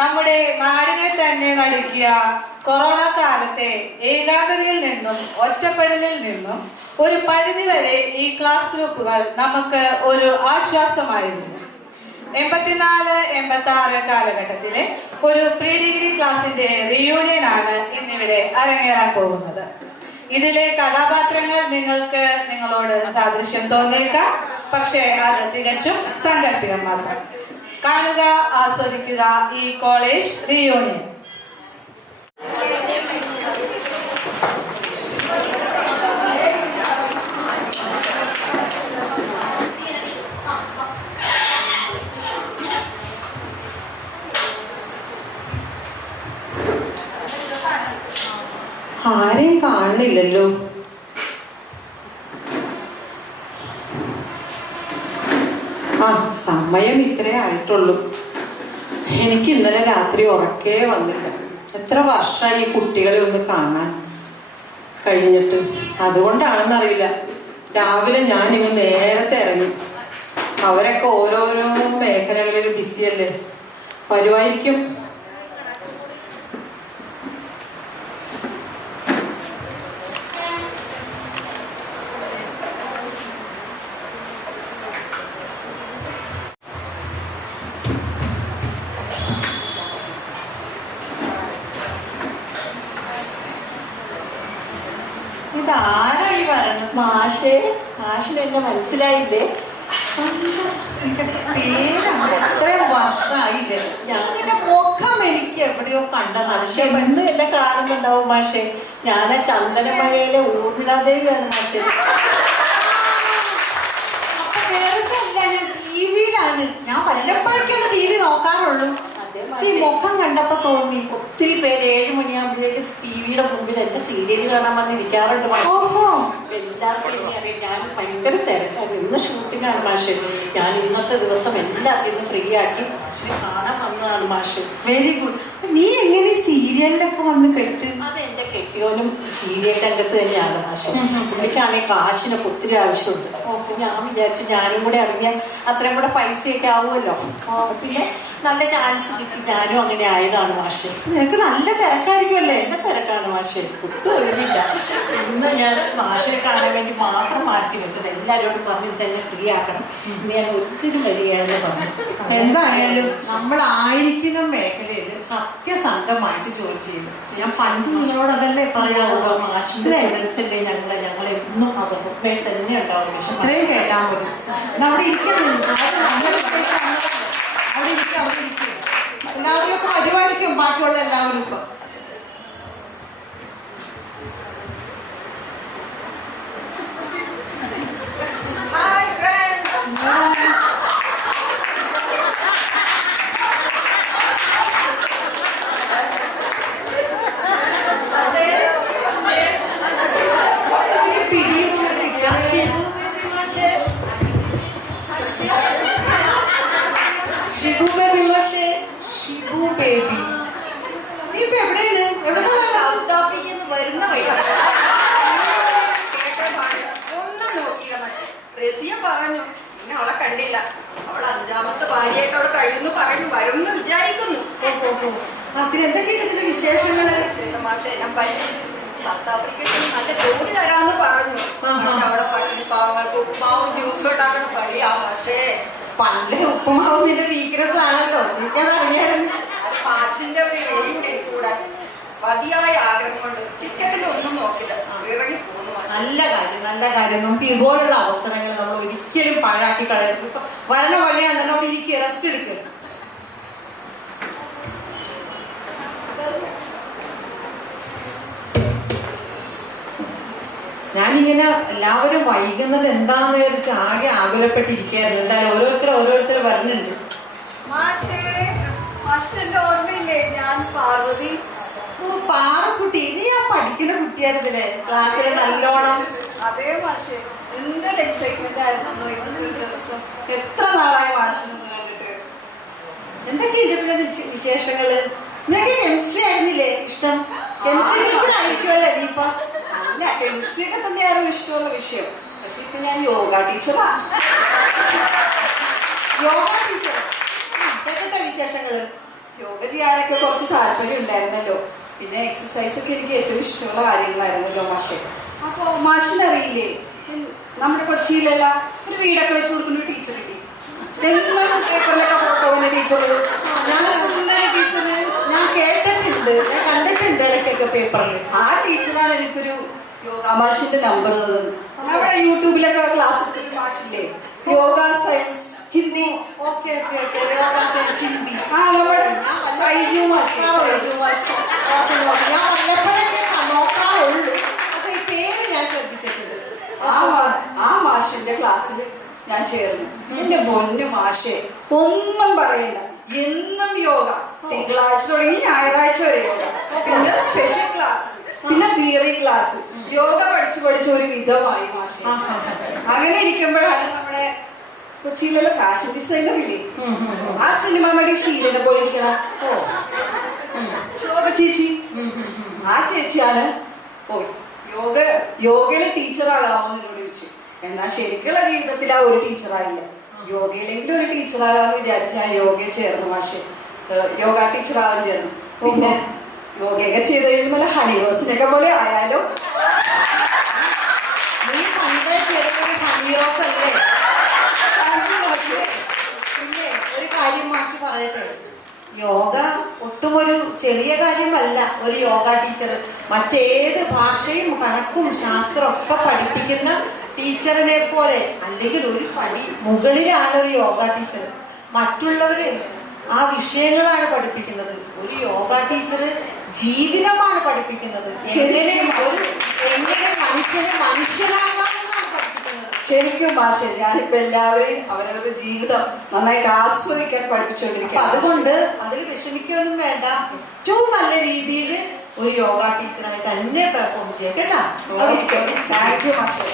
നമ്മുടെ നാടിനെ തന്നെ നടുക്കിയ കൊറോണ കാലത്തെ ഏകാന്തതയിൽ നിന്നും ഒറ്റപ്പെടലിൽ നിന്നും ഒരു പരിധിവരെ ഈ ക്ലാസ് ഗ്രൂപ്പുകൾ നമുക്ക് ഒരു ആശ്വാസമായിരുന്നു. 84-86 കാലഘട്ടത്തിലെ ഒരു പ്രീ ഡിഗ്രി ക്ലാസിന്റെ റീയൂണിയൻ ആണ് ഇന്നിവിടെ അരങ്ങേറാൻ പോകുന്നത്. ഇതിലെ കഥാപാത്രങ്ങൾ നിങ്ങൾക്ക് നിങ്ങളോട് സാദൃശ്യം തോന്നിയേക്കാം, പക്ഷേ അത് തികച്ചും സാങ്കല്പികം മാത്രം. കാണുക, ആസ്വദിക്കുക ഈ കോളേജ് റീയൂണിയൻ. ആരെയും കാണുന്നില്ലല്ലോ. സമയം ഇത്രേ ആയിട്ടുള്ളൂ. എനിക്ക് ഇന്നലെ രാത്രി ഉറക്കേ വന്നില്ല. എത്ര വർഷമായി ഈ കുട്ടികളെ ഒന്ന് കാണാൻ കഴിഞ്ഞിട്ട്. അതുകൊണ്ടാണെന്നറിയില്ല, രാവിലെ ഞാൻ ഇങ്ങ് നേരത്തെ ഇറങ്ങി. അവരൊക്കെ ഓരോരോ മേഖലകളിൽ ബിസിയല്ലേ, വരുമായിരിക്കും. ഇതാരായി പറയുന്നത്? മാഷിന് എന്നെ മനസ്സിലായില്ലേ? എത്രയും വർഷമായില്ലേ? ഞാൻ മുഖം എനിക്ക് എവിടെയോ കണ്ടതാണ്. പക്ഷെ ഇന്ന് എന്നെ കാണുന്നുണ്ടാവും മാഷെ. ഞാൻ ചന്ദനമഴയിലെ ഊർമിളാദേവിയാണ് മാഷെ. അപ്പൊ വേറെല്ല, ഞാൻ ടിവിയിലാണ്. ഞാൻ വല്ലപ്പോഴൊക്കെ ടിവി നോക്കാറുള്ളൂ. ഈ മുഖം കണ്ടപ്പോ തോന്നി. ഒത്തിരി പേര് 7 മണിയാകുമ്പോഴേക്ക് ടിവിയുടെ മുമ്പിൽ എന്റെ സീരിയൽ കാണാൻ വന്നിരിക്കാറുണ്ട്. എല്ലാവർക്കും ഇനി അറിയാം, ഞാൻ ഭയങ്കര തിരക്കാണ്. ഇന്ന് ഷൂട്ടിങ്ങാണ് മാഷെ. ഞാൻ ഇന്നത്തെ ദിവസം എല്ലാവർക്കും ഇന്ന് ഫ്രീ ആക്കി മാഷിനെ കാണാൻ വന്നതാണ് മാഷെ. Very good. നീ എങ്ങനെ സീരിയലിലൊക്കെ വന്ന് കേട്ട്? അത് എന്റെ കെട്ടിയോനും സീരിയൽ രംഗത്ത് തന്നെയാണ് മാഷെ. പുള്ളിക്കാണെങ്കിൽ കാശിനൊക്കെ ഒത്തിരി ആവശ്യമുണ്ട്. ഞാൻ വിചാരിച്ചു ഞാനും കൂടെ അറിഞ്ഞാൽ അത്രയും കൂടെ പൈസയൊക്കെ ആവുമല്ലോ. പിന്നെ നല്ല ചാൻസ് കിട്ടി, ഞാനും അങ്ങനെ ആയതാണ് മാഷെ. നിനക്ക് നല്ല തിരക്കായിരിക്കുമല്ലേ? എന്നെ തിരക്കാണ് മാഷെ, ഒട്ടും ഒഴിവില്ല. ഇന്ന് ഞാൻ മാഷിനെ കാണാൻ വേണ്ടി മാത്രം മാറ്റി വെച്ചത്. എല്ലാവരോടും പറഞ്ഞു തന്നെ ഫ്രീ ആക്കണം, ഇന്ന് ഞാൻ ഒത്തിരി വരികയെന്ന് പറഞ്ഞു. എന്തായാലും നമ്മളായിരിക്കുന്ന മേഖലയിൽ സത്യസന്ധമായിട്ട് ജോലി ചെയ്യും. ഞാൻ പണ്ട് നിങ്ങളോട് അതല്ലേ പറയാറുള്ളൂ. മാഷിന്റെ എവിഡൻസിന്റെ ഞങ്ങളെ എന്നും അതൊക്കെ തന്നെ ഉണ്ടാവും. അത്രയും കേട്ടാൽ മതി. അവിടെ ഇരിക്കുന്നു, അവിടെ ഇരിക്കും, അവിടെ ഇരിക്കും. എല്ലാവരും ഒക്കെ പരിപാലിക്കും, ബാക്കിയുള്ള എല്ലാവരും ഇപ്പൊ. പറഞ്ഞു പിന്നെ അവളെ കണ്ടില്ല. അവൾ 5ാമത്തെ ഭാര്യയായിട്ട് അവിടെ കഴിയുന്നു പറഞ്ഞു, വരുമെന്ന് വിചാരിക്കുന്നു. പിന്നെ എന്തൊക്കെയാണ് ഇതിന്റെ വിശേഷങ്ങള്? സൗത്ത് ആഫ്രിക്കയിൽ നല്ല ജോലി തരാന്ന് പറഞ്ഞു. പക്ഷെ അവിടെ പള്ളി പാവങ്ങൾക്ക് ഉപ്പുമാവും ജ്യൂസും ഉണ്ടാക്കണ പള്ളിയാ. പക്ഷേ പണ്ട് ഉപ്പുമാവും നിന്റെ വീക്ക്നെസ് ആണല്ലോ, എനിക്കത് അറിയായിരുന്നു. അത് മാഷിന്റെ ഒരു എയിം കൂടെ മതിയായ ആഗ്രഹം കൊണ്ട് ടിക്കറ്റിലൊന്നും നോക്കില്ല, ഇറങ്ങി പോകുന്നു. നല്ല കാര്യം, നല്ല കാര്യം. നമുക്ക് ഇതുപോലുള്ള അവസരങ്ങൾ നമ്മൾ ഒരിക്കലും പാഴാക്കി കളയരുത്. ഇപ്പൊ വരണ വഴിയാണല്ലോ, ഇരിക്കുക, റെസ്റ്റ് എടുക്കുക. ഞാനിങ്ങനെ എല്ലാവരും വൈകുന്നത് എന്താന്ന് വിചാരിച്ച് ആകെ ആകുലപ്പെട്ടിരിക്കുകയായിരുന്നു. എന്തായാലും ഓരോരുത്തർ വരുന്നുണ്ട്. ഓർമ്മയില്ലേ ഞാൻ പാർവതി? പാറക്കുട്ടി, നീ ആ പഠിക്കുന്ന കുട്ടിയായിരുന്നില്ലേ ക്ലാസ്സിലെ നല്ലോണം? അതേ മാഷെ, എന്തൊരു എക്സൈറ്റ്മെന്റ് ആയിരുന്നു ഇന്നത്തെ ഒരു ദിവസം. എത്ര നാളായി മാഷിനെ കണ്ടിട്ട്. എന്തൊക്കെയുണ്ട് പിന്നെ വിശേഷങ്ങള്? നിനക്ക് കെമിസ്ട്രി ആയിരുന്നില്ലേ ഇഷ്ടം? കെമിസ്ട്രി ടീച്ചർ ആയിരിക്കുമല്ലേ നീ ഇപ്പൊ? അല്ല, കെമിസ്ട്രിയൊക്കെ തന്നെയായിരുന്നു ഇഷ്ടമുള്ള വിഷയം. പക്ഷെ ഇപ്പൊ ഞാൻ യോഗ ടീച്ചറാ. യോഗ ടീച്ചർ? വിശേഷങ്ങള്? യോഗ ചെയ്യാനൊക്കെ കുറച്ച് താല്പര്യം ഉണ്ടായിരുന്നല്ലോ. പിന്നെ എക്സസൈസ് ഒക്കെ എനിക്ക് ഏറ്റവും ഇഷ്ടമുള്ള കാര്യങ്ങളായിരുന്നല്ലോ മാഷെ. അപ്പൊ മാഷിനറിയില്ലേ, നമ്മുടെ കൊച്ചിയിലുള്ള ഒരു വീടൊക്കെ വെച്ച് കൊടുക്കുന്ന ഒരു ടീച്ചർ കിട്ടി. പേപ്പറിലൊക്കെ പുറത്തുപോകുന്ന ടീച്ചർ, നല്ല സുന്ദര ടീച്ചർ. ഞാൻ കേട്ടിട്ടുണ്ട്, ഞാൻ കണ്ടിട്ടുണ്ട് ഇടയ്ക്കൊക്കെ പേപ്പറിൽ. ആ ടീച്ചറാണ് എനിക്കൊരു യോഗ മാഷിന്റെ നമ്പർ തന്നത്. നമ്മുടെ യൂട്യൂബിലൊക്കെ ക്ലാസ് മാഷില്ലേ, yoga science Hindi. Okay okay okay, yoga science Hindi. ആ നമ്മുടെ സൈജു മാഷ്, സൈജു മാഷ്. ഞാൻ വല്ലപ്പോഴൊക്കെ നോക്കാറുള്ളൂ, പക്ഷെ ഈ പേര് ഞാൻ ശ്രദ്ധിച്ചിട്ടുണ്ട്. ആ മാഷിന്റെ ക്ലാസ്സിൽ ഞാൻ ചേർന്നു. എന്റെ പൊന്നു മാഷെ, ഒന്നും പറയണ്ട, എന്നും യോഗ. തിങ്കളാഴ്ച തുടങ്ങി ഞായറാഴ്ച വരെ യോഗ, പിന്നെ സ്പെഷ്യൽ ക്ലാസ്, പിന്നെ തിയറി ക്ലാസ്. യോഗ പഠിച്ച് ഒരു വിധമായി മാഷെ. അങ്ങനെ ഇരിക്കുമ്പോഴാണ് നമ്മുടെ കൊച്ചിയിലുള്ള ഫാഷൻ ഡിസൈനർ ഇല്ലേ, ആ സിനിമ നടി ഷീലിനെ പോലെ ഇരിക്കണം ശോഭ ചേച്ചി, ആ ചേച്ചിയാണ് യോഗയിലെ ടീച്ചറാകാമെന്ന് എന്നോട് ചോദിച്ചു. എന്നാൽ ശരിക്കുള്ള ജീവിതത്തിൽ ആ ഒരു ടീച്ചറായില്ല, യോഗയിലെങ്കിലും ഒരു ടീച്ചറാകാമെന്ന് വിചാരിച്ച് ഞാൻ യോഗയിൽ ചേർന്നു മാഷെ. യോഗ ടീച്ചറാകാൻ ചേർന്നു. പിന്നെ യോഗയൊക്കെ ചെയ്ത് കഴിയുമ്പോൾ ഹണി റോസിനൊക്കെ പോലെ ആയാലോ. നീ പണ്ടേ ചെറിയൊരു ഹണിറോസ് അല്ലേ? പിന്നെ ഒരു കാര്യം മാഷി പറയട്ടെ, യോഗ ഒട്ടും ഒരു ചെറിയ കാര്യമല്ല. ഒരു യോഗ ടീച്ചർ മറ്റേത് ഭാഷയും കണക്കും ശാസ്ത്രവും ഒക്കെ പഠിപ്പിക്കുന്ന ടീച്ചറിനെ പോലെ, അല്ലെങ്കിൽ ഒരു പടി മുകളിലാണ് ഒരു യോഗ ടീച്ചർ. മറ്റുള്ളവര് ആ വിഷയങ്ങളാണ് പഠിപ്പിക്കുന്നത്, ഒരു യോഗ ടീച്ചർ ജീവിതമാണ് പഠിപ്പിക്കുന്നത്. എങ്ങനെ മനുഷ്യനാകാമെന്നാണ് പഠിപ്പിക്കുന്നത്. ശരിക്കും മാഷെ, ഞാനിപ്പോ എല്ലാവരെയും അവരവരുടെ ജീവിതം നന്നായിട്ട് ആസ്വദിക്കാൻ പഠിപ്പിച്ചുകൊണ്ടിരിക്കും. അതുകൊണ്ട് അതിൽ വിഷമിക്കൊന്നും വേണ്ട. ഏറ്റവും നല്ല രീതിയിൽ ഒരു യോഗ ടീച്ചറായി തന്നെ പെർഫോം ചെയ്യാം കേട്ടോ. താങ്ക് യു മാഷെ.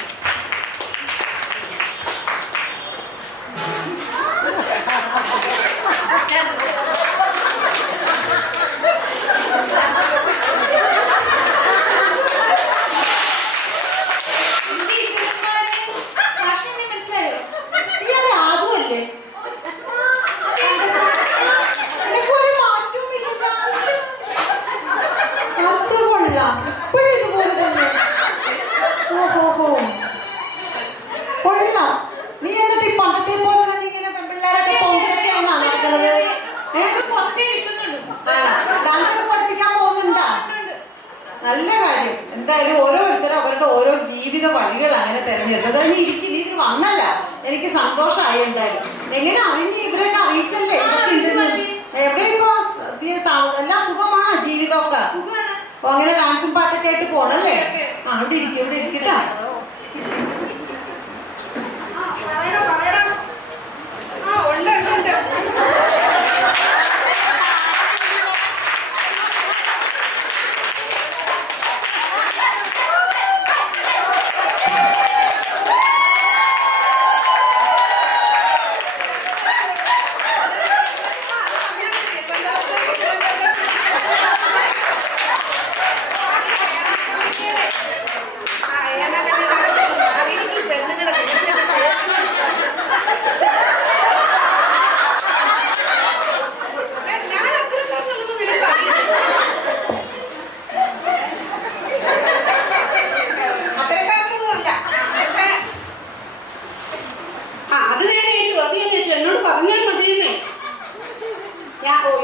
നല്ല കാര്യം. എന്തായാലും ഓരോരുത്തരും അവരുടെ ഓരോ ജീവിത വഴികൾ അങ്ങനെ തെരഞ്ഞെടുത്തത്. അതിന് ഇതിൽ വന്നല്ല, എനിക്ക് സന്തോഷമായി. എന്തായാലും എങ്ങനെ അറിഞ്ഞ് ഇവരൊക്കെ അറിയിച്ചല്ലേ ഇതൊക്കെ ഉണ്ടെന്ന്. എവിടെ ഇപ്പൊ എല്ലാ സുഖമാണ് ജീവിതമൊക്കെ. അപ്പൊ അങ്ങനെ ഡാൻസും പാട്ടൊക്കെ ആയിട്ട് പോണല്ലേ. അവിടെ ഇരിക്കും, ഇവിടെ ഇരിക്കട്ടാ.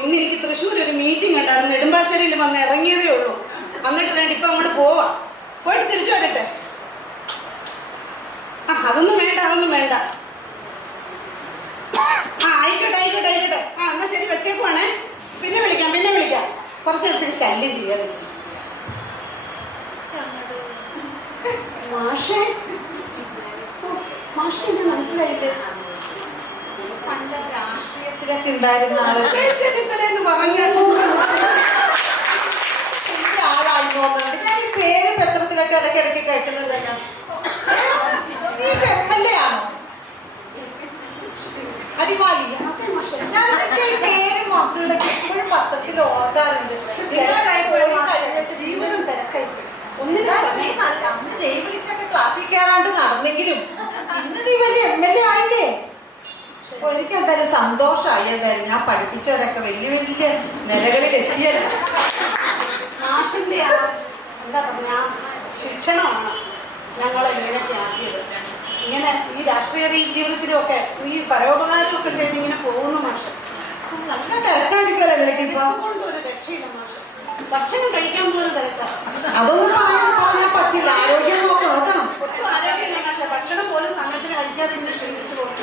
ഇന്ന് എനിക്ക് തൃശ്ശൂർ ഒരു മീറ്റിംഗ് ഉണ്ടായിരുന്നു, നെടുമ്പാശ്ശേരിയിൽ വന്ന് ഇറങ്ങിയതേ ഉള്ളൂ. എന്നിട്ട് ഞാൻ ഇപ്പൊ അങ്ങോട്ട് പോവാ, പോയിട്ട് തിരിച്ചു വരട്ടെ. അതൊന്നും വേണ്ട. ആയിക്കോട്ടെ. എന്നാ ശരി, വെച്ചേക്കുവാണേ. പിന്നെ വിളിക്കാം. കുറച്ച് നേരത്തിന് ശല്യം ചെയ്യാതെ. മാഷെ എന്നെ മനസ്സിലായില്ലേ? പണ്ട് രാഷ്ട്രീയത്തിലൊക്കെ ഉണ്ടായിരുന്ന ആളായി തോന്നുന്നുണ്ട്. ഞാൻ ഈ പേര് പത്രത്തിലൊക്കെ ഇടയ്ക്കിടയ്ക്ക് കഴിക്കുന്നുണ്ടല്ലോ. ഈ MLA ആണോ? അടിമാലി. ഞാൻ ഈ പേര് മക്കളിലൊക്കെ എപ്പോഴും പത്രത്തിൽ ഓർക്കാറുണ്ട്. ജീവിതം തിരക്കായി ഒന്നിനും സമയമല്ല. അന്ന് ജയിൽ വിളിച്ചൊക്കെ ക്ലാസ്സിൽ കയറാണ്ട് നടന്നെങ്കിലും ഇന്ന് നീ വലിയ MLA ആയില്ലേ? എനിക്കെന്തായാലും സന്തോഷമായി. എന്തായാലും ഞാൻ പഠിപ്പിച്ചവരൊക്കെ വലിയ വലിയ നിലകളിൽ എത്തിയല്ല. മാഷിന്റെ എന്താ പറഞ്ഞ ശിക്ഷണമാണ് ഞങ്ങളെ ഇങ്ങനെയൊക്കെ ആക്കിയത്. ഇങ്ങനെ ഈ രാഷ്ട്രീയ ജീവിതത്തിലുമൊക്കെ ഈ പരോപകാരമൊക്കെ ചെയ്ത് ഇങ്ങനെ പോകുന്നു മാഷ്. നല്ല തിരക്കായിരിക്കുമല്ലോ നിനക്കിപ്പോ. ഒരു രക്ഷയില്ല മാഷ്. ഭക്ഷണം കഴിക്കാൻ പോലും തിരക്കാം. അതൊന്നും പറയാൻ പറ്റില്ല. ആരോഗ്യം നോക്കണം കേട്ടോ. ഒട്ടും ആരോഗ്യമില്ല മാഷെ. ഭക്ഷണം പോലും സമയത്തിന് കഴിക്കാതെ ഇങ്ങനെ ക്ഷീണിച്ചു പോകും.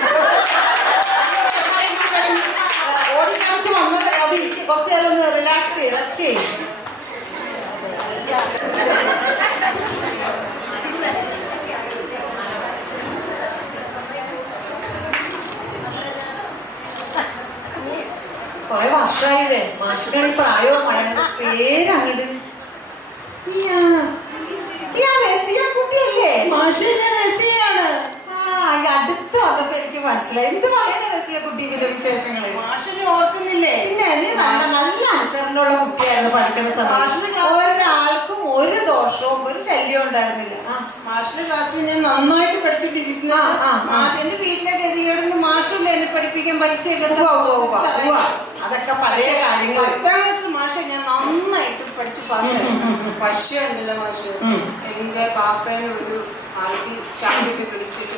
ഓടിക്കാശ് വന്നിട്ട് അവിടെ ഇരിക്കും. കുറച്ച് നേരം ഒന്ന് റിലാക്സ് ചെയ്യും, റെസ്റ്റ് ചെയ്യും. കൊറേ വർഷമായില്ലേ മാഷിനാണ് ഈ പ്രായവും പേരങ്ങട്. കുട്ടിയല്ലേ? മാഷിന്റെ രസിയാണ്. ഈ അടുത്ത് വന്നപ്പോ എനിക്ക് മനസ്സിലായി. എന്ത് പറയണ രസിയ കുട്ടിയുടെ വിശേഷങ്ങള് മാഷിനെ ഓർക്കുന്നില്ലേ? പിന്നെ നീ നല്ല അനുസരണമുള്ള കുട്ടിയായിരുന്നു പഠിക്കുന്ന സമയത്ത്. ഒരാൾക്കും ഒരു ദോഷവും ഒരു ശല്യവും ഉണ്ടായിരുന്നില്ല. മാഷിന്റെ ക്ലാസ്സിൽ ഞാൻ നന്നായിട്ട് പഠിച്ചിട്ടിരിക്കുന്ന മാഷിന്റെ വീട്ടിലെ ഗതികേടുണ്ട്. മാഷില്ല എന്നെ പഠിപ്പിക്കാൻ പൈസയൊക്കെ അതൊക്കെ പഴയ കാര്യങ്ങൾ. 10ാം ക്ലാസ് മാഷെ ഞാൻ നന്നായിട്ട് പഠിച്ചു പാസ്സായി. പക്ഷേ ഉണ്ടല്ലോ മാഷ്, എന്റെ പാപ്പേനെ ഒരു ആൾക്ക് ചാമ്പിട്ട് പിടിച്ചിട്ട്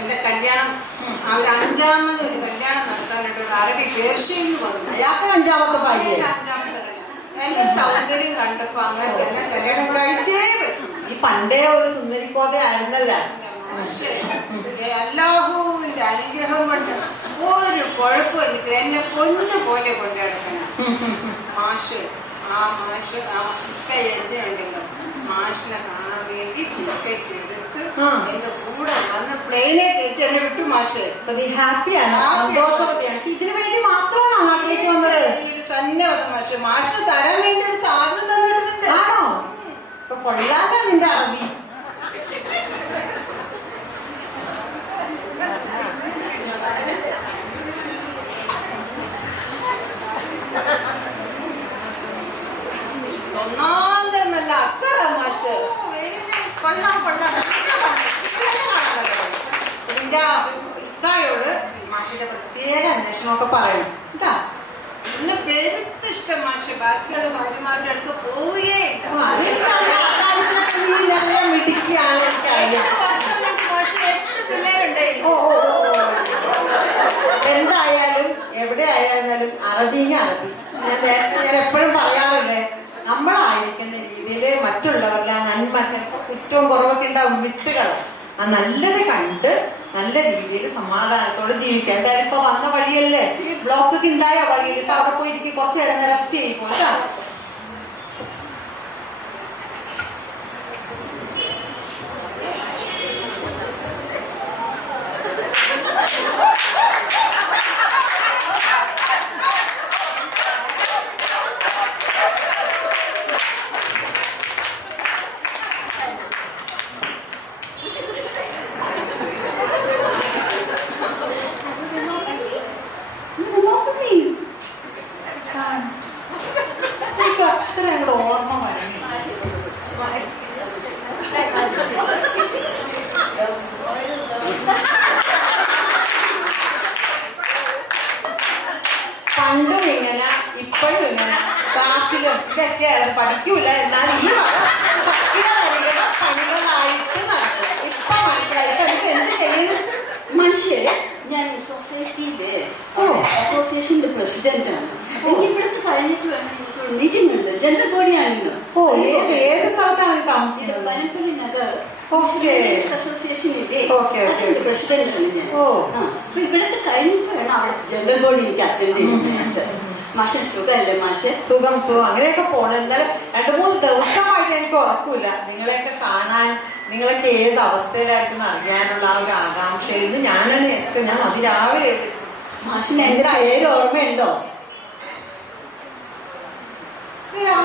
എന്റെ കല്യാണം അവർ 5ാമത് ഒരു കല്യാണം നടത്താനായിട്ട് ഒരു അറബി പേർഷ്യന്ന് വന്നു. അയാൾക്ക് 5ാമത്തെ ഭാര്യ. 5ാമത്തെ കല്യാണം. എന്റെ സൗന്ദര്യം കണ്ടപ്പോ അങ്ങനെ തന്നെ കല്യാണം കഴിച്ചേ പറ്റും. ഈ പണ്ടേ ഒരു സുന്ദരിക്കോതെ ആയിരുന്നല്ല. പക്ഷേ അല്ലാഹുവിന്റെ അനുഗ്രഹം കൊണ്ട് ഒരു കുഴപ്പമില്ല. എന്നെ പൊന്നു പോലെ കൊണ്ടുനടക്കണം മാഷ്. ആ മാഷ് ഇപ്പൊ എന്നെ ഉണ്ടെങ്കിൽ മാഷിനെ കാണാൻ വേണ്ടി ടിക്കറ്റ് എടുത്ത് എന്റെ കൂടെ വന്ന് പ്ലെയിനെ കയറ്റി എന്നെ വിട്ടു മാഷ്. ഹാപ്പിയാണ്, സന്തോഷവതിയാണ്. ഇതിനു വേണ്ടി മാത്രമാണ് നാട്ടിലേക്ക് വന്നത്. തന്നെ വന്നു മാഷ്. മാഷിന് തരാൻ വേണ്ടി ഒരു സാധനം തന്നിട്ടുണ്ട്. ആണോ? ഇപ്പൊ കൊള്ളാലോ നിന്റെ അറബി. ഒന്നാന്തരല്ല അത്ര മാഷ്. കൊള്ളാം കൊള്ളാം. നിന്റെ ഇക്കായോട് മാഷിന്റെ പ്രത്യേക അന്വേഷണമൊക്കെ പറയണം കേട്ടാ. എന്നെ പെരുത്ത് ഇഷ്ടം മാഷ്. ബാക്കിയുള്ള ഭാര്യമാരുടെ അടുത്ത് പോവുകയില്ല. മിടിക്കാണ് എനിക്കറിയാം. മാഷ് 8 പിള്ളേരുണ്ട്. എന്തായാലും എവിടെ ആയാലും അറബീന് അറബി. ഞാൻ എപ്പോഴും പറയാറുണ്ട്, നമ്മളായിരിക്കുന്ന രീതിയിൽ മറ്റുള്ളവരുടെ ആ നന്മ, ചിലപ്പോൾ കുറ്റവും കുറവൊക്കെ ഉണ്ടാവും, വിട്ടുകൾ ആ നല്ലത് കണ്ട് നല്ല രീതിയിൽ സമാധാനത്തോടെ ജീവിക്കാം. എന്തായാലും ഇപ്പൊ വന്ന വഴിയല്ലേ, ബ്ലോക്ക് ഒക്കെ ഉണ്ടായ വഴിയിൽ അവിടെ പോയി കുറച്ച് നേരം റെസ്റ്റ് ചെയ്യിപ്പോ കേട്ടോ. എനിക്ക് അത്ര അങ്ങോട്ട് ഓർമ്മ വരണേ. പണ്ടും ഇങ്ങനെ ഇപ്പോഴും ഇങ്ങനെ ക്ലാസ്സിലും ഇതൊക്കെ പഠിക്കൂല. എന്നാൽ ഈ പണികളായിട്ട് നടക്കും. ഇപ്പൊ മനസ്സിലായിട്ട് എനിക്ക് എന്ത് ചെയ്യുന്നു മനുഷ്യ. ഞാൻ സൊസൈറ്റിയിലെ അസോസിയേഷന്റെ പ്രസിഡന്റാണ്. ഇവിടുത്തെ കഴിഞ്ഞിട്ട് വേണം മീറ്റിംഗ് ഉണ്ട്. ജനറൽ ബോഡിയാണിന്ന്. ഏത് സ്ഥലത്താണ് താമസിക്കുന്നത്? പനപ്പള്ളി നഗർ അസോസിയേഷനിലെ പ്രസിഡന്റാണ് ഞാൻ. അപ്പൊ ഇവിടുത്തെ കഴിഞ്ഞിട്ട് വേണം അവിടുത്തെ ജനറൽ ബോഡി എനിക്ക് അറ്റൻഡ് ചെയ്യാനായിട്ട്. മാഷെ സുഖമല്ലേ മാഷെ? സുഖം സുഖം അങ്ങനെയൊക്കെ പോണം. എന്നാലും 2-3 ദിവസമായിട്ട് എനിക്ക് ഉറപ്പില്ല നിങ്ങളെയൊക്കെ കാണാൻ, നിങ്ങളൊക്കെ ഏത് അവസ്ഥയിലായിരിക്കും അറിയാനുള്ള ആ ഒരു ആകാംക്ഷയിൽ നിന്ന് ഞാനാണ് ഏറ്റവും ഞാൻ അതിരാവിലെ എടുത്തു. മാഷിന് എന്റെ പേര് ഓർമ്മയുണ്ടോ?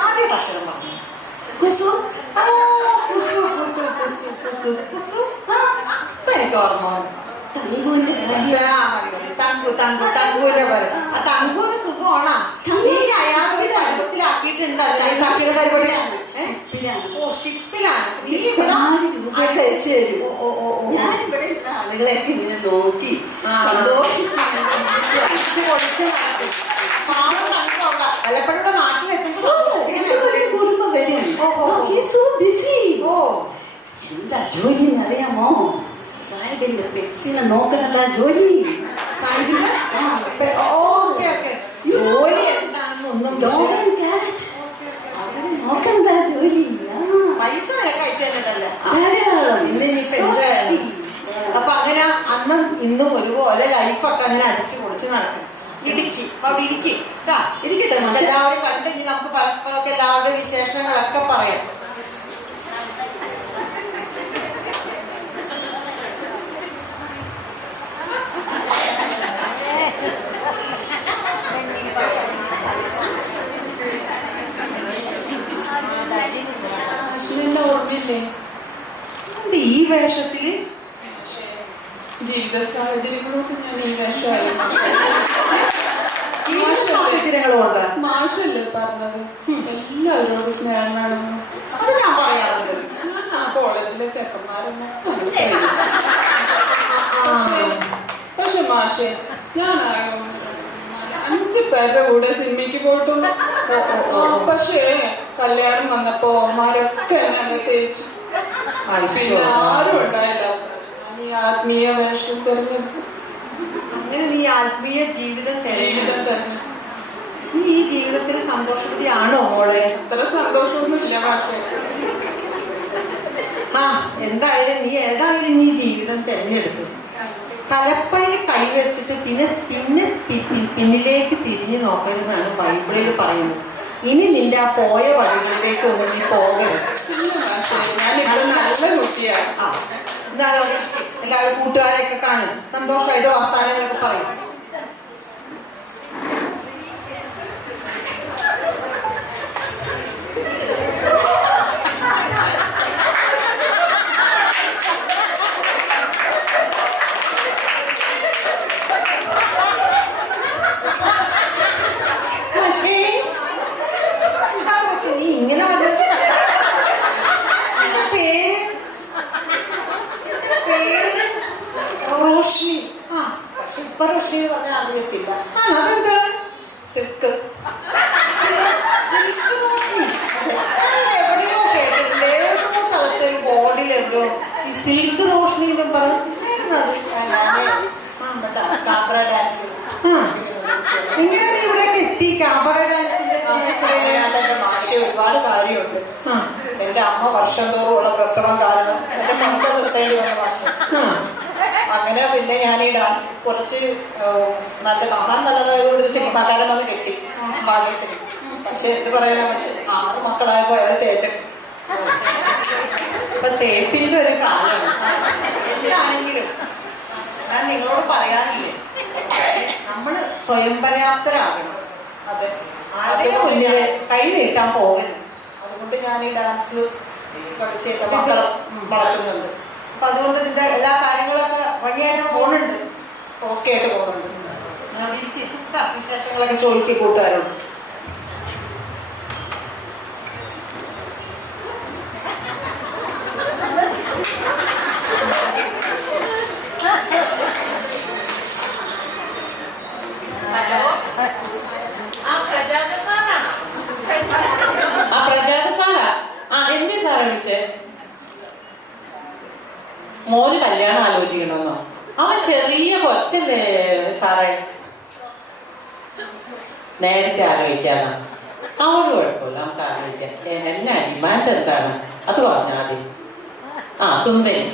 ആദ്യ ഭക്ഷണം പറഞ്ഞു കുസു. കുസു കുസു കുസു കുസു കുസു. ഇപ്പൊ എനിക്ക് ഓർമ്മ തങ്കുവിന്റെ തങ്കു തങ്കു തങ്കുവിന്റെ പോലെ. ആ തങ്കുവിന് സുഖമാണോ? നീ അയാൾക്ക് പരുവത്തിലാക്കിയിട്ടുണ്ട്. ഷിപ്പിലാണ്. ഞാനിവിടെ ആളുകളെയൊക്കെ ഇങ്ങനെ നോക്കി സന്തോഷിച്ച് വല്ലപ്പോഴും നാട്ടിലെത്തുമ്പോ കുടുംബം വരും. He's so busy. എന്താ ജോലി അറിയാമോ? സാഹിബിന്റെ പെറ്റ്സിനെ നോക്കുന്നതാ ജോലി. സാഹിബിന് ജോലി എന്താണെന്നൊന്നും നോക്കുന്നതാ ജോലി. പൈസ വരെ കഴിച്ചല്ലേ. ധാരാളം. അപ്പൊ അങ്ങനെ അന്നും ഇന്നും ഒരുപോലെ ലൈഫൊക്കെ അങ്ങനെ അടിച്ചു പൊളിച്ച് നടക്കും. ഇടുക്കി അവിടെ ഇരിക്കും ഇരിക്കട്ടെ. എല്ലാവരും കണ്ടിട്ട് നമുക്ക് പരസ്പരമൊക്കെ എല്ലാവരുടെ വിശേഷങ്ങളൊക്കെ പറയാം. ഓർമ്മയില്ലേ ഈ വേഷത്തില്? ജീവിത സാഹചര്യങ്ങളൊക്കെ ഞാൻ ഈ വേഷമായി. സാഹചര്യങ്ങളുണ്ട്. മാഷല്ലേ പറഞ്ഞത് എല്ലാവരോടും സ്നേഹം വേണമെന്ന്. അത് ഞാൻ പറയാറുണ്ട്. ഞാൻ ആ കോളേജിലെ ചെക്കന്മാരൊന്നും പക്ഷെ മാഷെ ഞാൻ 5 പേരുടെ കൂടെ സിനിമയ്ക്ക് പോയിട്ടുണ്ട്. പക്ഷേ കല്യാണം വന്നപ്പോ അവന്മാരൊക്കെ എന്നെ തേച്ചു. പിന്നെ ആരും ഉണ്ടായില്ല. ഈ ആത്മീയ വേഷം തെരഞ്ഞെടുത്തു. അങ്ങനെ നീ ആത്മീയ ജീവിതം തെരഞ്ഞെടുത്ത നീ ഈ ജീവിതത്തിൽ സന്തോഷവതിയാണോ മോളെ? അത്ര സന്തോഷമൊന്നുമില്ല പക്ഷേ എന്തായാലും നീ ഏതായാലും നീ ജീവിതം തെരഞ്ഞെടുത്തു. കലപ്പയിൽ കൈവച്ചിട്ട് പിന്നിലേക്ക് തിരിഞ്ഞു നോക്കരുതെന്നാണ് ബൈബിളിൽ പറയുന്നത്. ഇനി നിന്റെ ആ പോയ വഴികളിലേക്ക് ഒന്നും നീ പോകരുത്. നല്ല കുട്ടിയാണ്. എല്ലാവരും കൂട്ടുകാരെയൊക്കെ കാണും, സന്തോഷമായിട്ട് വർത്താനങ്ങളൊക്കെ പറയും. നീ ഇങ്ങനെ റോഷ്നി. പക്ഷെ ഇപ്പൊ റോഷ്നി പറഞ്ഞാൽ അറിയത്തില്ല. അതെന്താണ്? സിൽക്ക് എവിടെയോ കേട്ടിട്ടില്ല. ഏതോ സ്ഥലത്ത് ബോർഡിലെവിടെയോ ഈ സിൽക്ക് റോഷ്നി എന്നും പറഞ്ഞത്. ഇങ്ങനെ നീ ഇവിടെ എത്തി കാബറ ഡാൻസിന്റെ? ഒരുപാട് കാര്യമുണ്ട്. എന്റെ അമ്മ വർഷം തോറുമുള്ള പ്രസവം കാരണം എന്റെ പണ്ട് നിർത്തേണ്ടി വന്ന മാസം. അങ്ങനെ പിന്നെ ഞാൻ ഈ ഡാൻസ് കുറച്ച് നല്ല കാണാൻ നല്ലതായതുകൊണ്ട് ഒരു സിനിമാകാലം വന്ന് കിട്ടി ഭാഗ്യത്തിന്. പക്ഷെ എന്ത് പറയാനാ, പക്ഷെ 6 മക്കളായപ്പോ അയാൾ തേച്ച്. ഇപ്പൊ തേപ്പിന്റെ ഒരു കാലമാണ്. എന്താണെങ്കിലും ഞാൻ നിങ്ങളോട് പറയാനില്ലേ, നമ്മള് സ്വയം പര്യാപ്തരാകണം. അതെ, ആരെയും മുന്നില് കൈ നീട്ടാൻ പോകരുത്. അതുകൊണ്ട് ഞാൻ ഈ ഡാൻസ് പഠിച്ച് എന്റെ മക്കളെ വളർത്തുന്നുണ്ട്. അപ്പൊ അതുകൊണ്ട് ഇതിന്റെ എല്ലാ കാര്യങ്ങളൊക്കെ ഭംഗിയായിട്ട് പോകുന്നുണ്ട്. ഓക്കെ ആയിട്ട് പോകുന്നുണ്ട്. ഞാൻ വിശേഷങ്ങളൊക്കെ ചോദിക്കുക കൂട്ടുകാരോട്. പ്രജാത സാറാ? എന്തേ സാറെ വിളിച്ചേ? മോന് കല്യാണം ആലോചിക്കണമെന്നോ? അവൻ ചെറിയ കൊച്ചല്ലേ സാറേ. നേരത്തെ ആലോചിക്കാനാ? അവന് കുഴപ്പമില്ല, നമുക്ക് ആലോചിക്കാം. എന്നാ ഡിമാൻഡ് എന്താണ് അത് പറഞ്ഞാൽ മതി. സുന്ദരി,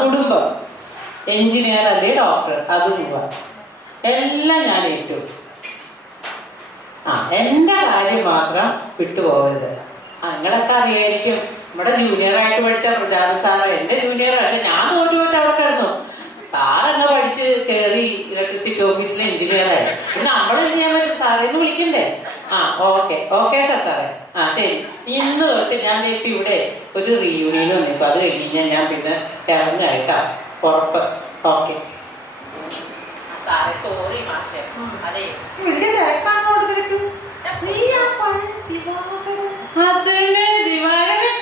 കുടുംബം, എഞ്ചിനീയർ അല്ലേ ഡോക്ടർ, അത് പോവാ, എല്ലാം ഞാൻ ഏറ്റു. എന്റെ കാര്യം മാത്രം വിട്ടുപോകരുത്. നിങ്ങളൊക്കെ അറിയായിരിക്കും, നമ്മുടെ ജൂനിയറായിട്ട് പഠിച്ച പ്രജാത സാറ് എന്റെ ജൂനിയർ. പക്ഷെ ഞാൻ തോറ്റുപോയിട്ട് അവിടെ കിടന്നു. സാറെന്നെ പഠിച്ച് കയറി ഇലക്ട്രിസിറ്റി ഓഫീസിലെ എഞ്ചിനീയറായി. പിന്നെ നമ്മളെന്ത് ചെയ്യാൻ പറ്റും? സാറേന്ന് വിളിക്കണ്ടേ? ഓക്കെ കേട്ടോ സാറേ. ശരി. ഇന്ന് തൊട്ട് ഞാൻ ഇപ്പൊ ഇവിടെ ഒരു റീയൂണിയൻ വന്നിപ്പോ അത് കഴിഞ്ഞാൽ ഞാൻ പിന്നെ ഇറങ്ങായിട്ടാ ഉറപ്പ്. ഓക്കെ സാറേ, സോറി മാഷേ. അതെ, വലിയ തിരക്കാണോട് നിനക്ക്? അതല്ലേ ദിവാകരൻ?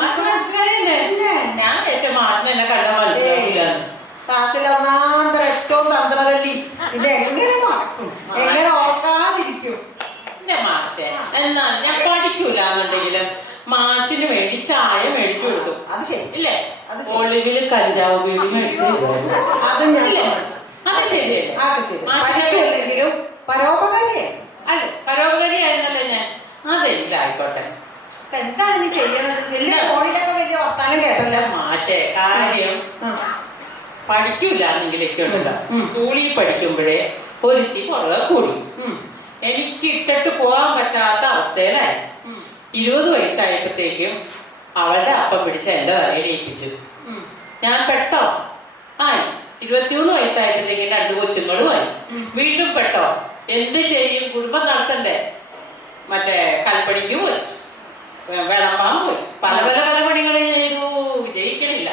മനസ്സിലായില്ലേ? ഞാൻ വെച്ച മാഷിനെ എന്നെ കണ്ട മനസ്സിലായില്ല. ക്ലാസ്സിൽ ഒന്നാം ചായ മേടിച്ചു കൊടുക്കും. അത് ശരി. ഇല്ലേ? അത് ശരി. ഒളിവില് കഞ്ചാവ് ബീഡി മേടിച്ചു അത് ഞാൻ ഇല്ലേ? സമ്മതിച്ചു. അത് ശരിയല്ലേ? അത് ശരി. മാഷിനെ പഠിക്കില്ലെങ്കിലും പരോപകാരിയെ. അല്ല പരോപകാരി ആയിരുന്നല്ലേ ഞാൻ. അതെന്തായിക്കോട്ടെ. അപ്പൊ എന്താണ് നീ ചെയ്യണത്? വലിയ ഫോണിലൊക്കെ വലിയ വർത്താനം കേട്ടല്ലോ. മാഷെ കാര്യം പഠിക്കൂലെങ്കിലൊക്കെ ഉണ്ടല്ലോ. സ്കൂളിൽ പഠിക്കുമ്പോഴേ ഒരുത്തി പുറകെ കൂടി. എനിക്ക് ഇട്ടിട്ട് പോകാൻ പറ്റാത്ത അവസ്ഥയിലായി. 20 വയസ്സായപ്പോഴത്തേക്കും അവളുടെ അപ്പം പിടിച്ച് എന്റെ തലയിൽ ഏൽപ്പിച്ചു. ഞാൻ പെട്ടോ? ആയി. 21 വയസ്സായപ്പോഴത്തേക്കും 2 കൊച്ചുങ്ങളുമായി. വീണ്ടും പെട്ടോ? എന്ത് ചെയ്യും? കുടുംബം നടത്തണ്ടേ? മറ്റേ കൽപ്പണിക്ക് പോയി, വിളമ്പാൻ പോയി, പല പല പല പണികൾ ചെയ്തു. വിജയിക്കണില്ല.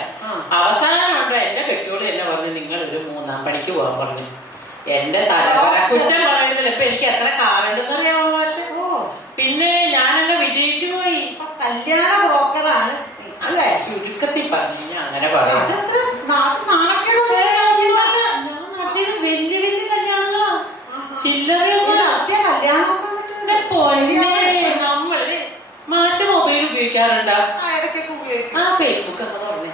അവസാനം ഉണ്ട് എന്റെ കെട്ടിയോട് എന്നെ പറഞ്ഞു, നിങ്ങൾ ഒരു 3-ാം പണിക്ക് പോകാൻ പറഞ്ഞു. എന്റെ തലവര കുറ്റം പറയുന്നതിൽ ഇപ്പൊ എനിക്ക് എത്ര കാറുണ്ടെന്ന് അറിയാമോ പക്ഷെ. പിന്നെ ഞാനങ്ങ് വിജയിച്ചു പോയി. കല്യാണ ബ്രോക്കറാണ് അല്ലേ? ചുരുക്കത്തിൽ പറഞ്ഞു ഞാൻ അങ്ങനെ പറയാം. നടത്തിയത് വലിയ വലിയ കല്യാണങ്ങളാ. ചില്ലറയൊന്നും നമ്മള് മാഷ മൊബൈൽ ഉപയോഗിക്കാറുണ്ടോ? ഇടയ്ക്കൊക്കെ ഉപയോഗിക്കും. ഫേസ്ബുക്ക് എന്ന് പറഞ്ഞു.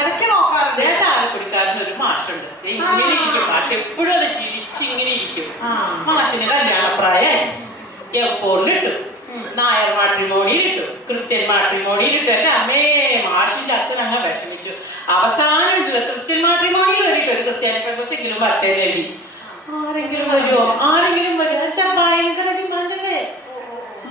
ഇടയ്ക്ക് നോക്കാറുണ്ട്. ചാലക്കുടിക്കാരൻ ഒരു മാഷുണ്ട്. ഇങ്ങനെ ഇരിക്കും മാഷ്, എപ്പോഴും അത് ചിരിച്ച് ഇങ്ങനെ ഇരിക്കും. മാഷിന് കല്യാണപ്രായം എപ്പോഴും നായർ മാട്രിമോണിയിലിട്ടു, ക്രിസ്ത്യൻ മാട്രിമോണിയിലിട്ടു. എന്റെ അമ്മേ, മാഷിന്റെ അച്ഛൻ അങ്ങ് വിഷമിച്ചു. അവസാനം ക്രിസ്ത്യൻ മാട്രിമോണിയിൽ കയറിയിട്ട് ഒരു ക്രിസ്ത്യാനി പെൺകൊച്ചെങ്കിലും വരട്ടെ നേടി. ആരെങ്കിലും വരുമോ? ആരെങ്കിലും വരുമോ വെച്ചാൽ ഭയങ്കര ഡിമാൻഡല്ലേ.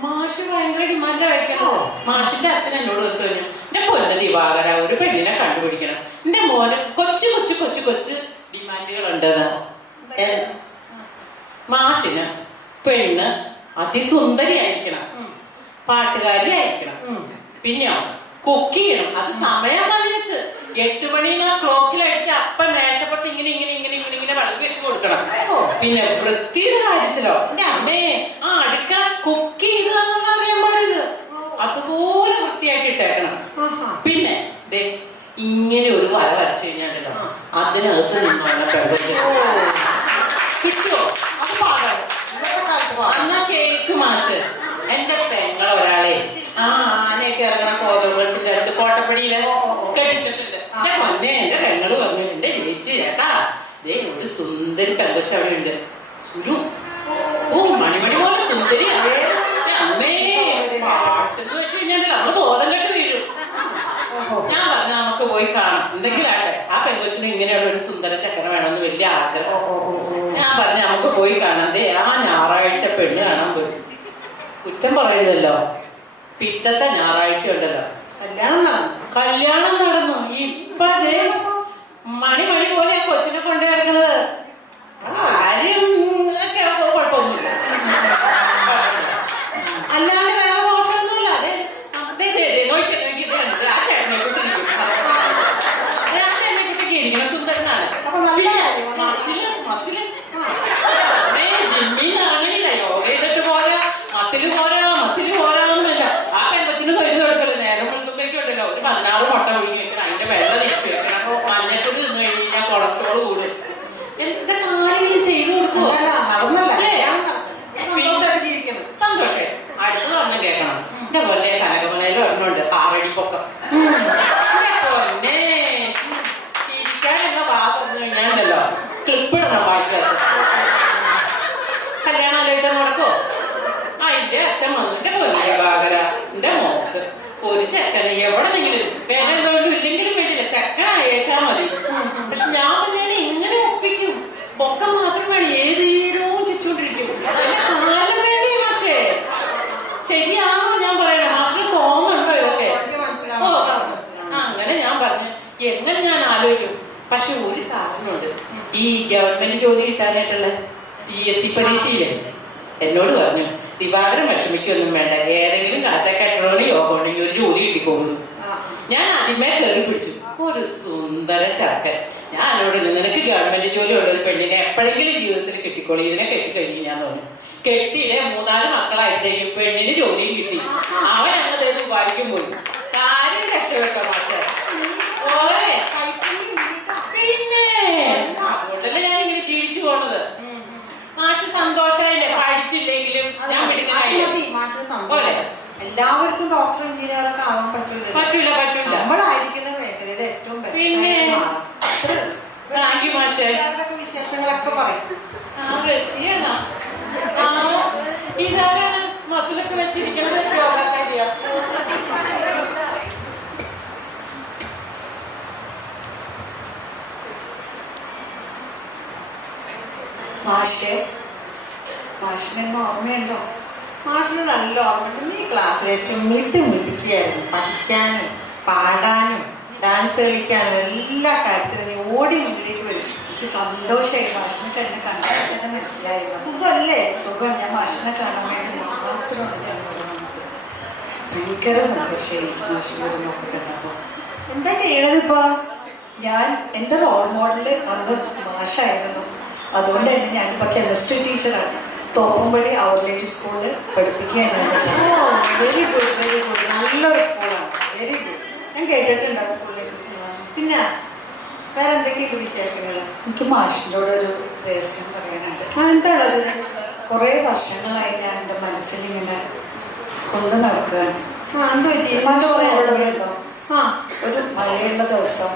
മാഷ് ഭയങ്കര ഡിമാൻഡായിരിക്കണോ? മാഷിന്റെ അച്ഛൻ എന്നോട് പറഞ്ഞു, എന്റെ പൊന്ന് ദിവാകര, ഒരു പെണ്ണിനെ കണ്ടുപിടിക്കണം. എന്റെ മോന് കൊച്ചു കൊച്ചു കൊച്ചു കൊച്ചു ഡിമാൻഡുകളുണ്ട്. മാഷിന് പെണ്ണ് അതിസുന്ദരിയായിരിക്കണം, പാട്ടുകാരി ആയിരിക്കണം, പിന്നെയോ കുക്ക് ചെയ്യണം. അത് സമയത്ത് 8 മണിന് ക്ലോക്കിൽ അടിച്ച് അപ്പം മേശപ്പുറത്ത് ഇങ്ങനെ ഇങ്ങനെ ഇങ്ങനെ ഇങ്ങനെ ഇങ്ങനെ വിളക്ക് വെച്ച് കൊടുക്കണം. പിന്നെ വൃത്തിയുടെ കാര്യത്തിലോ എന്റെ അമ്മേ, ആ അടുക്കള കുക്ക് ചെയ്തതാണെന്ന് അറിയാൻ പാടില്ല, അതുപോലെ വൃത്തിയാക്കി ഇട്ടേക്കണം. പിന്നെ ഇങ്ങനെ ഒരു വര വരച്ചു കഴിഞ്ഞാലോ അതിനകത്ത് നിന്നുള്ള പെൺകൊച്ച് കിട്ടുമോ? അത് പാടാണ്. എന്നാ കേക്ക് മാഷ്, എന്റെ പെങ്ങളെ ഒരാളെ ആനയൊക്കെ ഇറങ്ങണ കോതകുളത്തിന്റെ അടുത്ത് കോട്ടപ്പടിയില് കെട്ടിച്ചിട്ടുണ്ട്. എന്റെ പൊന്നെ, എന്റെ പെങ്ങള് പറഞ്ഞു, എന്റെ ചേച്ചി ചേട്ടാ ദേ ഒരു സുന്ദരി പെങ്കൊച്ച് അവിടെ ഉണ്ട്. ഒരു മണിമണി പോലെ സുന്ദരി. അമ്മേ, പാട്ടെന്ന് വെച്ച് കഴിഞ്ഞാൽ നമ്മള് ബോധം കെട്ട് വീഴും. ഞാൻ പറഞ്ഞു നമുക്ക് പോയി കാണാം, എന്തെങ്കിലും ആട്ടെ. ആ പെങ്കൊച്ചിന് ഇങ്ങനെയുള്ള ഒരു സുന്ദര ചക്കര വേണമെന്ന് വലിയ ആഗ്രഹം. ഞാൻ പറഞ്ഞു നമുക്ക് പോയി കാണാം. ദേ ആ ഞായറാഴ്ച പെണ്ണ് കാണാൻ പോയി. കുറ്റം പറയുന്നല്ലോ, പിറ്റത്തെ ഞായറാഴ്ച ഉണ്ടല്ലോ കല്യാണം നടന്നു. ഇപ്പൊ മണി പോലെ കൊച്ചിനെ കൊണ്ടു കിടക്കുന്നത്. ആരും കുഴപ്പമൊന്നുമില്ല, അല്ലാണ്ട് വേറെ ദോഷമൊന്നുമില്ല. ആ ചേട്ടനെ കുട്ടിരിക്കും, ആ ചേട്ടനെ കുട്ടിക്ക് ഇരിക്കണം, സുന്ദരനാണ്. മസില് ജിമ്മിനാണെങ്കില്ല യോഗ ചെയ്തിട്ട് പോരാ, മസില് പോരാന്നല്ല. ആ പെൺകൊച്ചിന് തൊഴിൽ കൊടുക്കല്ലോ. നേരം മുൻപേക്കും ഉണ്ടല്ലോ ഒരു 16 മുട്ട ഒഴുകി വെക്കണം, അതിന്റെ വെള്ളം തിരിച്ചു വെക്കണം, മഞ്ഞപ്പൊടി തിന്നു കഴിഞ്ഞാൽ കൊളസ്ട്രോൾ കൂടും. എന്തൊക്കെ കാര്യങ്ങളും ചെയ്തു കൊടുക്കുമോ? സന്തോഷം. അടുത്തത് ഒന്നും കേൾക്കണം. എന്റെ പോലെ കനകമലയിൽ ഒരെണ്ണമുണ്ട്, 6 അടി പൊക്കം. പൊന്നെ ചിരിക്കാനുള്ള ഭാഗം ഞാനുണ്ടല്ലോ ക്ലിപ്പിടണം വായിക്കാത്ത. കല്യാണം ആലോചിച്ചാൽ നടക്കോ? അതിന്റെ അച്ഛൻ വന്നു, എന്റെ പൊന്നിന്റെ ഭാഗര, എന്റെ മോക്ക് ഒരു ചെക്കൻ എവിടെന്നെങ്കിലും വേറെ എന്തുകൊണ്ടും ഇല്ലെങ്കിലും വേണ്ടില്ല, ചെക്കൻ അയച്ചാൽ മതി. പക്ഷെ ഞാൻ പിന്നെ ഇങ്ങനെ ഒപ്പിക്കും, പൊക്കം മാത്രം വേണം, ഏതേരവും ചിരിച്ചോണ്ടിരിക്കും. കാലം വേണ്ടി മാഷേ. ശരിയാണോ ഞാൻ പറയണേ? മാഷിന് തോന്നുന്നുണ്ടോ ഇതൊക്കെ? അങ്ങനെ ഞാൻ പറഞ്ഞു, എങ്ങനെ ഞാൻ ആലോചിക്കും. പക്ഷെ ഒരു കാരണമുണ്ട്, ഈ ഗവൺമെന്റ് ജോലി കിട്ടാനായിട്ടുള്ള PSC പരീക്ഷയില്ലേ, എന്നോട് പറഞ്ഞു ദിവാകരൻ വിഷമിക്കൊന്നും വേണ്ട, ഏതെങ്കിലും കാലത്തേക്കായിട്ടുള്ള യോഗം ഉണ്ടെങ്കിൽ ഒരു ജോലി കിട്ടിക്കോളൂ. ഞാൻ ആദ്യമേ കയറി പിടിച്ചു, ഒരു സുന്ദര ചക്കൻ. ഞാൻ എന്നോട് നിനക്ക് ഗവൺമെന്റ് ജോലി ഉള്ള ഒരു പെണ്ണിനെ എപ്പോഴെങ്കിലും ജീവിതത്തിൽ കിട്ടിക്കോളൂ, ഇതിനെ കെട്ടിക്കഴിഞ്ഞു. ഞാൻ തോന്നി കെട്ടിയില്ലേ 3-4 മക്കളായിട്ടേക്കും പെണ്ണിന് ജോലിയും കിട്ടി. അവൻ അങ്ങനെ ദുബായിക്കും പോയി. കാര്യം രക്ഷപ്പെട്ടോ മാഷെ? പിന്നെ അതുകൊണ്ടല്ലേ ഞാൻ ഇങ്ങനെ ജീവിച്ചു പോണത്. മാഷ് സന്തോഷായില്ലേ? പഠിച്ചില്ലെങ്കിലും ഞാൻ പോലെ എല്ലാവർക്കും ഡോക്ടർ എഞ്ചിനീയറൊക്കെ ആവാൻ പറ്റില്ല. പറ്റില്ല പറ്റില്ല. നമ്മളായിരിക്കുന്ന മേഖലയുടെ ഏറ്റവും പിന്നെ താങ്ക് യു മാഷേ. വിശേഷങ്ങളൊക്കെ പറയും. റസിയാണോ? ഇതാരാണ് മസിലൊക്കെ വെച്ചിരിക്കുന്നത്? യോഗക്കാരിയാ? മാഷിന് ഓർമ്മയുണ്ടോ? മാഷിന് നല്ല ഓർമ്മയുണ്ട്. നീ ക്ലാസ്സിൽ ഏറ്റവും മിടുക്കിയായിരുന്നു. പഠിക്കാനും പാടാനും ഡാൻസ് കളിക്കാനും എല്ലാ കാര്യത്തിലും നീ ഓടി മുന്നിലേക്ക് വരും. എനിക്ക് സന്തോഷമായി. മാഷിനെ തന്നെ കണ്ടാൽ തന്നെ മനസ്സിലായിരുന്നു. സുഖമല്ലേ? സുഖം. ഞാൻ മാഷിനെ കാണാൻ വേണ്ടി മാത്രമാണ് ഞാൻ വന്നത്. ഭയങ്കര സന്തോഷമായി മാഷിനെ ഒരു നോക്കി കണ്ടപ്പോൾ. എന്താ ചെയ്യണത് ഇപ്പൊ? ഞാൻ എൻ്റെ റോൾ മോഡല് അന്ന് മാഷായിരുന്നു. അതുകൊണ്ട് തന്നെ ഞാനിപ്പോൾ കെമിസ്ട്രി ടീച്ചറാണ്. തോപ്പുംപടി അവർ ലേഡി സ്കൂളിൽ പഠിപ്പിക്കുകയാണ്. Very good very good. നല്ലൊരു സ്കൂളാണ്. Very good. ഞാൻ കേട്ടിട്ടുണ്ട് ആ സ്കൂളിനെ കുറിച്ച്. പിന്നെ വേറെ എന്തൊക്കെയുണ്ട് വിശേഷങ്ങൾ? എനിക്ക് മാഷിനോട് ഒരു രഹസ്യം പറയാനുണ്ട്. എന്താണത്? കുറേ വർഷങ്ങളായി ഞാൻ എൻ്റെ മനസ്സിലിങ്ങനെ കൊണ്ടു നടക്കുകയാണ്. ഒരു മഴയുള്ള ദിവസം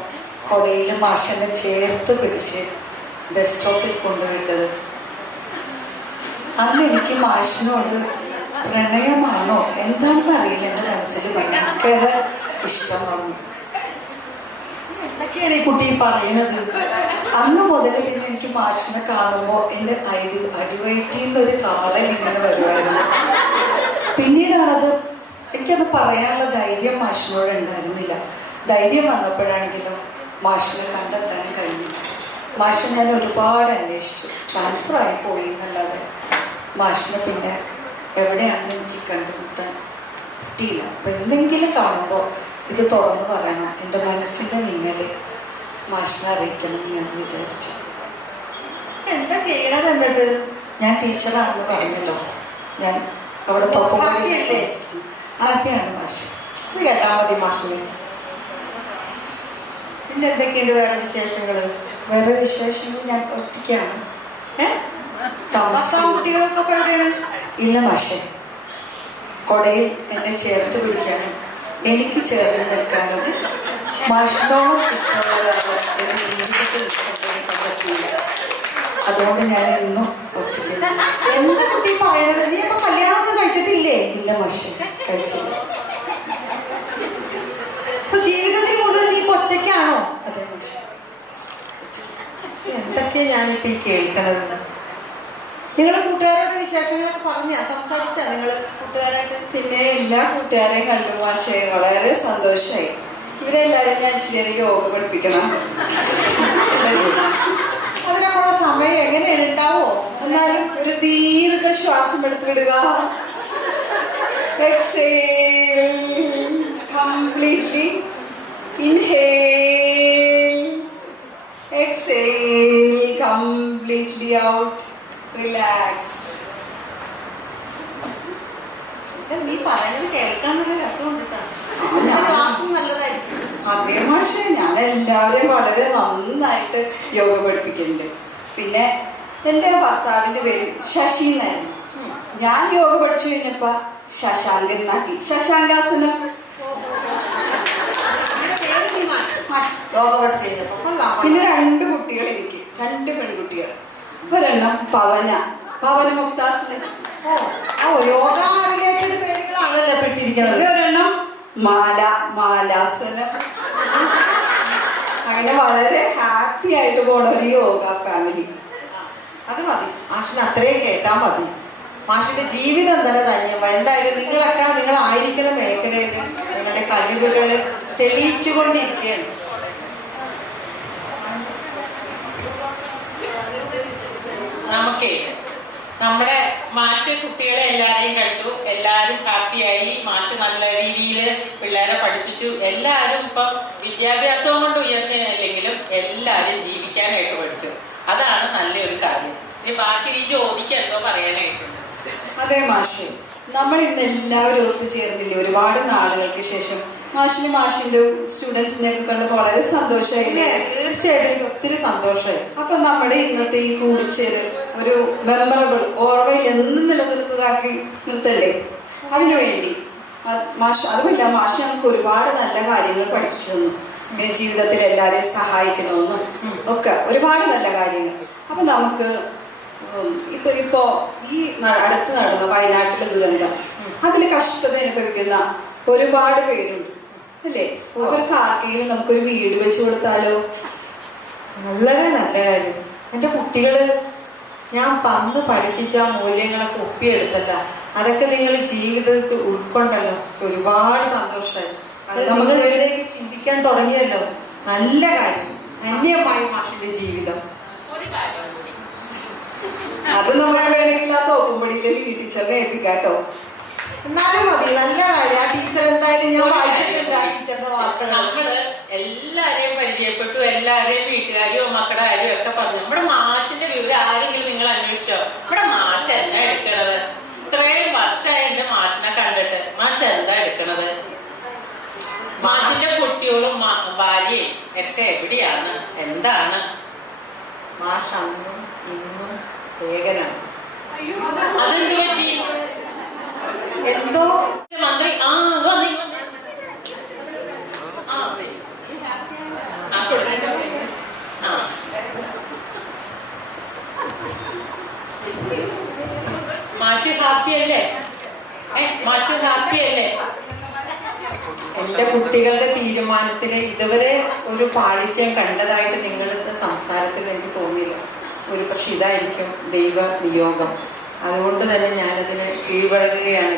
കൊടയിൽ മാഷിനെ ചേർത്ത് പിടിച്ച് ബസ് സ്റ്റോപ്പിൽ കൊണ്ടുവിട്ടത്. അന്ന് എനിക്ക് മാഷിനോട് പ്രണയമാണോ എന്താണെന്ന് അറിയില്ല, എൻ്റെ മനസ്സിൽ ഭയങ്കര ഇഷ്ടം വന്നു. എന്തൊക്കെയാണ് ഈ കുട്ടി പറയുന്നത്? അന്ന് മുതൽ പിന്നെ എനിക്ക് മാഷിനെ കാണുമ്പോൾ എൻ്റെ അടിവയറ്റിൽ നിന്നൊരു കാളൽ ഇങ്ങനെ വരുമായിരുന്നു. പിന്നീടാണത് എനിക്കത് പറയാനുള്ള ധൈര്യം മാഷിനോട് ഉണ്ടായിരുന്നില്ല. ധൈര്യം വന്നപ്പോഴാണെങ്കിലും മാഷിനെ കണ്ടെത്താൻ കഴിഞ്ഞു. മാഷിനെ ഞാൻ ഒരുപാട് അന്വേഷിച്ചു. ട്രാൻസ്ഫർ ആയി പോയി എന്നല്ലാതെ മാഷിനെ പിന്നെ എവിടെയാണെന്ന് എനിക്ക് കണ്ടുമുട്ടാൻ പറ്റിയില്ല. അപ്പം എന്തെങ്കിലും കാണുമ്പോൾ ഇത് തുറന്നു പറയണം, എൻ്റെ മനസ്സിൻ്റെ മിന്നൽ മാഷിനെ അറിയിക്കണം എന്ന് ഞാൻ വിചാരിച്ചു. എന്താ ചെയ്യണത്? എന്നിട്ട് ഞാൻ ടീച്ചറാണെന്ന് പറഞ്ഞല്ലോ. ഞാൻ അവിടെ തൊപ്പല്ലേ ഹാപ്പിയാണ് മാഷ്. കേട്ടാ മതി മാഷിന്. പിന്നെ എന്തൊക്കെയുണ്ട് വേറെ വിശേഷങ്ങൾ? വേറെ വിശേഷങ്ങൾ ഞാൻ ഒറ്റയ്ക്കാണ് കുട്ടികളൊക്കെ എവിടെയാണ്? ഇല്ല മാഷെ, കൊടയിൽ എന്നെ ചേർത്ത് പിടിക്കാനും എനിക്ക് ചേർന്ന് നിൽക്കാനും മാഷിനോളം ഇഷ്ടമുള്ള ഒരാൾ എൻ്റെ ജീവിതത്തിൽ കൊണ്ടുവരാൻ പറ്റിയില്ല. അതുകൊണ്ട് ഞാൻ എന്നും ഒറ്റയ്ക്ക്. എന്താ കുട്ടി പറയണത്? നീ അപ്പൊ കല്യാണം ഒന്നും കഴിച്ചിട്ടില്ലേ? ഇല്ല മാഷെ, കഴിച്ചില്ല. അപ്പൊ ജീവിതത്തിൽ മുഴുവൻ നീ ഒറ്റയ്ക്കാണോ? അതെ മാഷെ. എന്തൊക്കെയാ ഞാനിപ്പോ ഈ കേൾക്കണത്? നിങ്ങള് കൂട്ടുകാരുടെ വിശേഷങ്ങളൊക്കെ പറഞ്ഞാ സംസാരിച്ചാ നിങ്ങള് കൂട്ടുകാരായിട്ട്? പിന്നെ എല്ലാ കൂട്ടുകാരെയും കണ്ടു മാഷെ, വളരെ സന്തോഷമായി. ഇവരെല്ലാരും ഞാൻ ഇച്ചിരി യോഗ പഠിപ്പിക്കണം. അതിനൊക്കെയുള്ള സമയം എങ്ങനെയാണ് ഉണ്ടാവോ? എന്നാലും ഒരു ദീർഘ ശ്വാസം എടുത്തു വിടുക. Exhale completely. Inhale. Exhale completely out. Relax. നീ പറയുന്നത് കേൾക്കാൻ നല്ല രസമുണ്ട് കേട്ടോ. ക്ലാസ്സും നല്ലതായിരിക്കും. അതേ മാഷെ, ഞാൻ എല്ലാവരെയും വളരെ നന്നായിട്ട് യോഗ പഠിപ്പിക്കുന്നുണ്ട്. പിന്നെ എൻ്റെ ഭർത്താവിൻ്റെ പേര് ശശി എന്നായിരുന്നു. ഞാൻ യോഗ പഠിച്ചു കഴിഞ്ഞപ്പോ ശശാങ്കൻ നാട്ടി ശശാങ്കാസനം. യോഗ പഠിച്ചു കഴിഞ്ഞപ്പോ പിന്നെ 2 കുട്ടികൾ എനിക്ക്, 2 പെൺകുട്ടികൾ. ഒരെണ്ണം പവന മുക്താസനം. യോഗ റിലേറ്റഡ് പേരുകളാണല്ലോ പെട്ടിരിക്കുന്നത്. ഒരെണ്ണം മാലാസനം. അങ്ങനെ വളരെ ഹാപ്പി ആയിട്ട് പോണ ഒരു യോഗ ഫാമിലി. അത് മതി. മാഷിന് അത്രയും കേട്ടാ മതി. മാഷിന്റെ ജീവിതം തന്നെ ധന്യമായി. എന്തായാലും നിങ്ങളൊക്കെ നിങ്ങളായിരിക്കണം മേഖലയിൽ നിങ്ങളുടെ കഴിവുകൾ തെളിയിച്ചുകൊണ്ടിരിക്കുകയാണ്. നമുക്കേ നമ്മുടെ മാഷ് കുട്ടികളെ എല്ലാരെയും കണ്ടു, എല്ലാരും ഹാപ്പിയായി. മാഷ് നല്ല രീതിയിൽ പിള്ളേരെ പഠിപ്പിച്ചു. എല്ലാരും ഇപ്പം വിദ്യാഭ്യാസവും കൊണ്ട് ഉയർന്നില്ലെങ്കിലും എല്ലാരും ജീവിക്കാനായിട്ട് പഠിച്ചു. അതാണ് നല്ലൊരു കാര്യം. ഇനി ബാക്കി ഈ ജോലിക്ക് എന്തോ പറയാനായിട്ടുണ്ട്. അതെ മാഷെ, നമ്മൾ ഇന്ന് എല്ലാവരും ഒത്തുചേർന്നില്ലേ ഒരുപാട് നാളുകൾക്ക് ശേഷം. മാഷിന്റെ സ്റ്റുഡൻസിനെ ഒക്കെ കണ്ട് വളരെ സന്തോഷമായി. തീർച്ചയായിട്ടും ഒത്തിരി സന്തോഷമായി. അപ്പൊ നമ്മുടെ ഇന്നത്തെ ഈ കൂടിച്ചേര് ഒരു മെമ്മറബിൾ ഓർമ്മയിൽ എന്നും നിലനിർത്തതാക്കി നിർത്തണ്ടേ? അതിനുവേണ്ടി മാഷ് അതുമില്ല, മാഷ് ഞങ്ങൾക്ക് ഒരുപാട് നല്ല കാര്യങ്ങൾ പഠിപ്പിച്ചു തന്നു. ജീവിതത്തിൽ എല്ലാവരെയും സഹായിക്കണമെന്നും ഒക്കെ ഒരുപാട് നല്ല കാര്യങ്ങൾ. അപ്പൊ നമുക്ക് ഇപ്പോ ഈ അടുത്ത് നടന്ന വയനാട്ടിലെ ദുരന്തം, അതിൽ കഷ്ടത അനുഭവിക്കുന്ന ഒരുപാട് പേരുണ്ട് അല്ലേ? അവർക്ക് ആർക്കെങ്കിലും നമുക്കൊരു വീട് വെച്ച് കൊടുത്താലോ? വളരെ നല്ല കാര്യം. എൻ്റെ കുട്ടികള് ഞാൻ പന്ന് പഠിപ്പിച്ച മൂല്യങ്ങളൊക്കെ ഒപ്പിയെടുത്തല്ല, അതൊക്കെ നിങ്ങൾ ജീവിതത്തിൽ ഉൾക്കൊണ്ടല്ലോ. ഒരുപാട് സന്തോഷമായി. അത് നമ്മൾ ഇതിലേക്ക് ചിന്തിക്കാൻ തുടങ്ങിയല്ലോ. നല്ല കാര്യം. ധന്യമായി മാഷിന്റെ ജീവിതം. ഒരു കാര്യം കൂടി. അത് നമ്മൾ വേണമെങ്കിൽ ആ തോക്കുംപടിയിലെ ടീച്ചറിനെ ഏൽപ്പിക്കാട്ടോ. എന്നാലും മതി. നല്ല കാര്യം. ആ ടീച്ചർ എന്തായാലും ഞാൻ വായിച്ചിട്ടുണ്ട് ആ ടീച്ചറിന്റെ വാർത്തകൾ. നമ്മള് എല്ലാരെയും പരിചയപ്പെട്ടു, എല്ലാരെയും വീട്ടുകാരും മക്കളുടെ കാര്യം ഒക്കെ പറഞ്ഞു. നമ്മുടെ മാഷിന്റെ വിവരം ആരെങ്കിലും നിങ്ങൾ അന്വേഷിച്ചോ? നമ്മുടെ മാഷ് എന്നാ എടുക്കണത്? ഇത്രയും വർഷമായി എന്റെ മാഷിനെ കണ്ടിട്ട്. മാഷ് എന്താ എടുക്കണത്? മാഷിന്റെ കുട്ടികളും ഭാര്യയും ഒക്കെ എവിടെയാണ്, എന്താണ്? മാഷ് അന്നും ഇന്നും ഏകനാണ്. അതെന്ത് പറ്റി? എന്തോ മന്ത്രി മാഷി ഹാപ്പി അല്ലേ? മാഷി ഹാപ്പി അല്ലേ? എന്റെ കുട്ടികളുടെ തീരുമാനത്തിന് ഇതുവരെ ഒരു പാളിച്ചയും കണ്ടതായിട്ട് നിങ്ങളുടെ സംസാരത്തിൽ എനിക്ക് തോന്നിയില്ല. ഒരു പക്ഷെ ഇതായിരിക്കും ദൈവ നിയോഗം. അതുകൊണ്ട് തന്നെ ഞാനതിന് കീഴടങ്ങുകയാണ്.